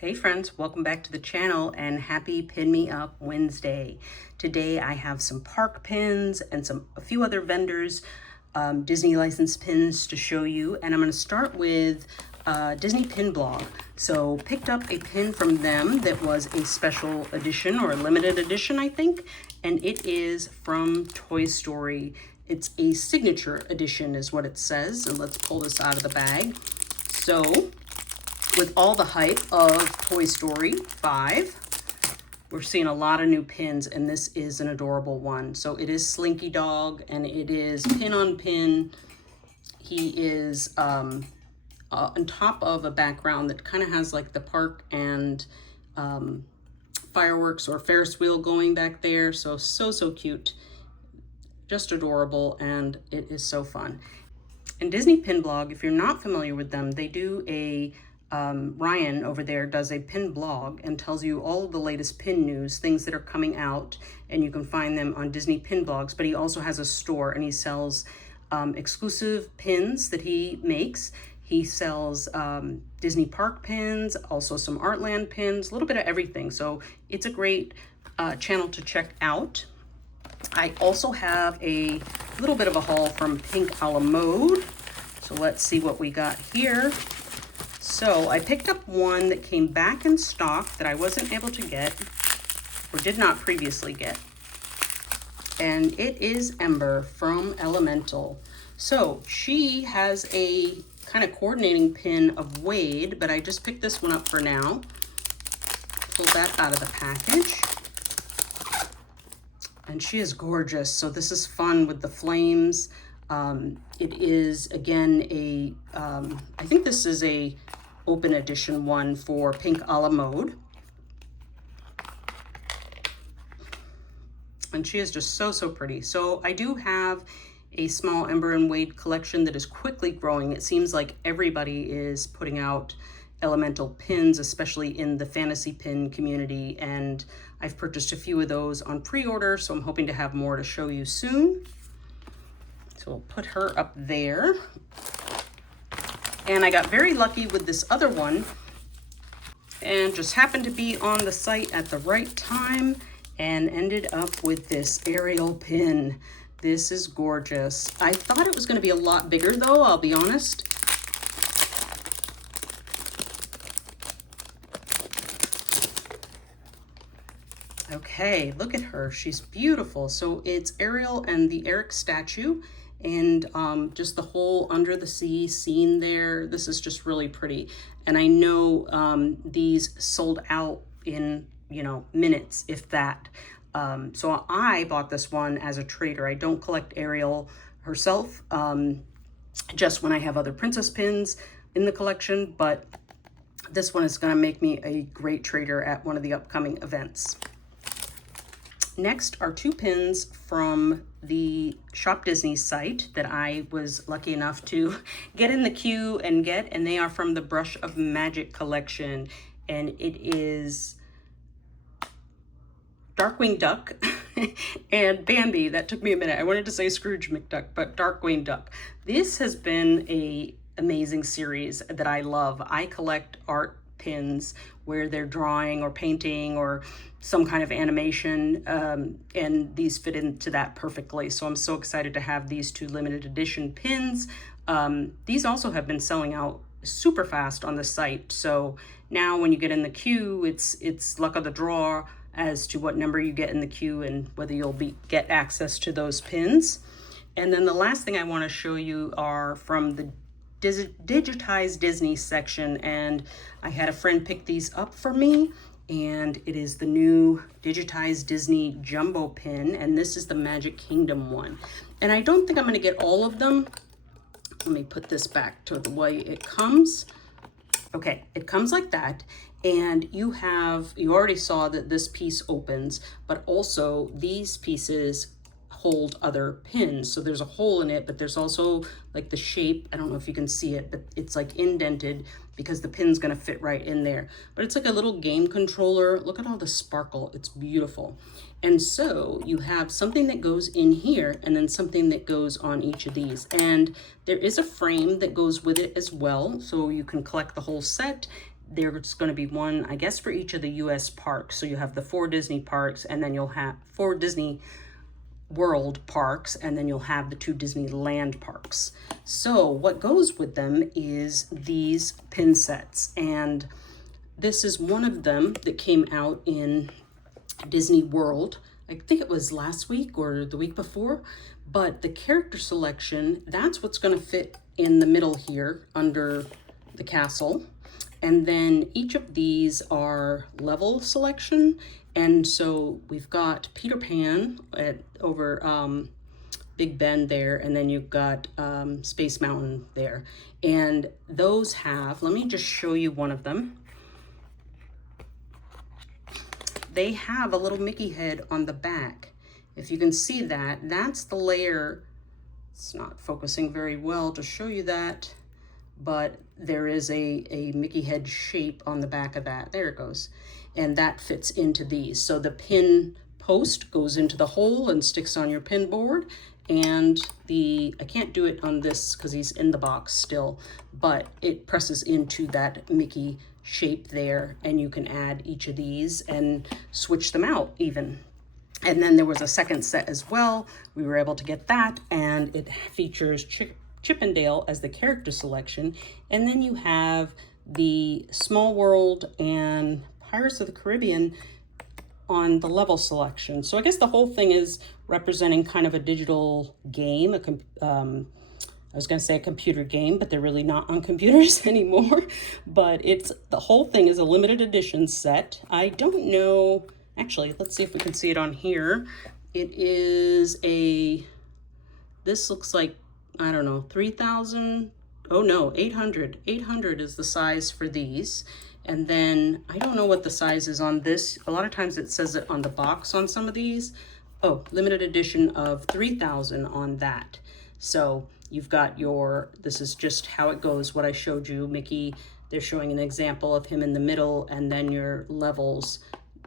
Hey friends, welcome back to the channel and happy Pin Me Up Wednesday. Today I have some park pins and a few other vendors, Disney licensed pins to show you. And I'm going to start with Disney Pin Blog. So picked up a pin from them that was a special edition or a limited edition, I think. And it is from Toy Story. It's a signature edition is what it says. And let's pull this out of the bag. So with all the hype of Toy Story 5, we're seeing a lot of new pins, and this is an adorable one. So it is Slinky Dog, and it is pin on pin. He is on top of a background that kind of has like the park and fireworks or Ferris wheel going back there. So cute. Just adorable, and it is so fun. And Disney Pin Blog, if you're not familiar with them, they do a Ryan over there does a pin blog and tells you all of the latest pin news, things that are coming out, and you can find them on Disney Pin Blogs. But he also has a store, and he sells exclusive pins that he makes. He sells Disney Park pins, also some Artland pins, a little bit of everything. So it's a great channel to check out. I also have a little bit of a haul from Pink a la Mode. So let's see what we got here. So I picked up one that came back in stock that I wasn't able to get or did not previously get. And it is Ember from Elemental. So she has a kind of coordinating pin of Wade, but I just picked this one up for now. Pull that out of the package. And she is gorgeous. So this is fun with the flames. It is, again, I think this is a open edition one for Pink a la Mode. And she is just so pretty. So I do have a small Ember and Wade collection that is quickly growing. It seems like everybody is putting out Elemental pins, especially in the fantasy pin community. And I've purchased a few of those on pre-order, so I'm hoping to have more to show you soon. So we'll put her up there. And I got very lucky with this other one and just happened to be on the site at the right time and ended up with this Ariel pin. This is gorgeous. I thought it was going to be a lot bigger though, I'll be honest. Okay, look at her. She's beautiful. So it's Ariel and the Eric statue, and just the whole under the sea scene there. This is just really pretty. And I know these sold out in, minutes, if that. So I bought this one as a trader. I don't collect Ariel herself, just when I have other princess pins in the collection, but this one is gonna make me a great trader at one of the upcoming events. Next are two pins from the Shop Disney site that I was lucky enough to get in the queue and get, and they are from the Brush of Magic collection. And it is Darkwing Duck and Bambi. That took me a minute. I wanted to say Scrooge McDuck, but Darkwing Duck. This has been an amazing series that I love. I collect art pins where they're drawing or painting or some kind of animation, and these fit into that perfectly. So I'm so excited to have these two limited edition pins. These also have been selling out super fast on the site. So now when you get in the queue, it's luck of the draw as to what number you get in the queue and whether you'll get access to those pins. And then the last thing I want to show you are from the Digitized Disney section, and I had a friend pick these up for me, and it is the new Digitized Disney Jumbo pin, and this is the Magic Kingdom one. And I don't think I'm going to get all of them. Let me put this back to the way it comes. Okay, it comes like that, and you already saw that this piece opens, but also these pieces hold other pins. So there's a hole in it, but there's also like the shape, I don't know if you can see it, but it's like indented because the pin's gonna fit right in there. But it's like a little game controller. Look at all the sparkle, it's beautiful. And so you have something that goes in here and then something that goes on each of these. And there is a frame that goes with it as well, so you can collect the whole set. there's going to be one, I guess, for each of the US parks. So you have the 4 Disney parks, and then you'll have 4 Disney World parks, and then you'll have the 2 Disneyland parks. So what goes with them is these pin sets, and this is one of them that came out in Disney World. I think it was last week or the week before, but the character selection, that's what's going to fit in the middle here under the castle. And then each of these are level selection. And so we've got Peter Pan over Big Ben there, and then you've got Space Mountain there. And those have, let me just show you one of them. They have a little Mickey head on the back. If you can see that, that's the layer. It's not focusing very well to show you that, but there is a Mickey head shape on the back of that. There it goes. And that fits into these. So the pin post goes into the hole and sticks on your pin board. And I can't do it on this because he's in the box still, but it presses into that Mickey shape there, and you can add each of these and switch them out even. And then there was a second set as well. We were able to get that, and it features Chip and Dale as the character selection. And then you have the Small World and Pirates of the Caribbean on the level selection. So I guess the whole thing is representing kind of a digital game, I was going to say a computer game, but they're really not on computers anymore. But the whole thing is a limited edition set. I don't know, actually, let's see if we can see it on here. It is this looks like, I don't know, 3,000. Oh no, 800. 800 is the size for these. And then I don't know what the size is on this. A lot of times it says it on the box on some of these. Oh, limited edition of 3,000 on that. So you've got this is just how it goes, what I showed you. Mickey, they're showing an example of him in the middle, and then your levels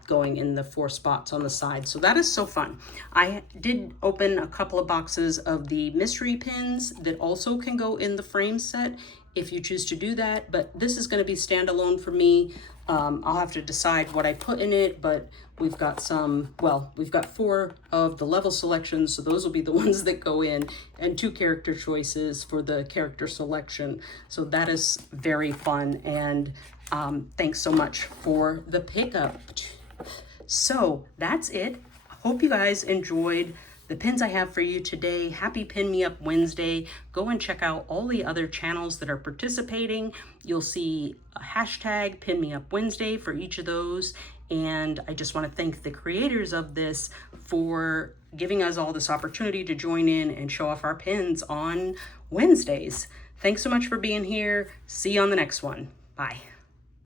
going in the 4 spots on the side. So that is so fun. I did open a couple of boxes of the mystery pins that also can go in the frame set if you choose to do that, but this is going to be standalone for me. I'll have to decide what I put in it, but we've got 4 of the level selections, so those will be the ones that go in, and 2 character choices for the character selection. So that is very fun, and thanks so much for the pickup. So that's it. I hope you guys enjoyed the pins I have for you today. Happy Pin Me Up Wednesday. Go and check out all the other channels that are participating. You'll see a hashtag Pin Me Up Wednesday for each of those. And I just want to thank the creators of this for giving us all this opportunity to join in and show off our pins on Wednesdays. Thanks so much for being here. See you on the next one. Bye.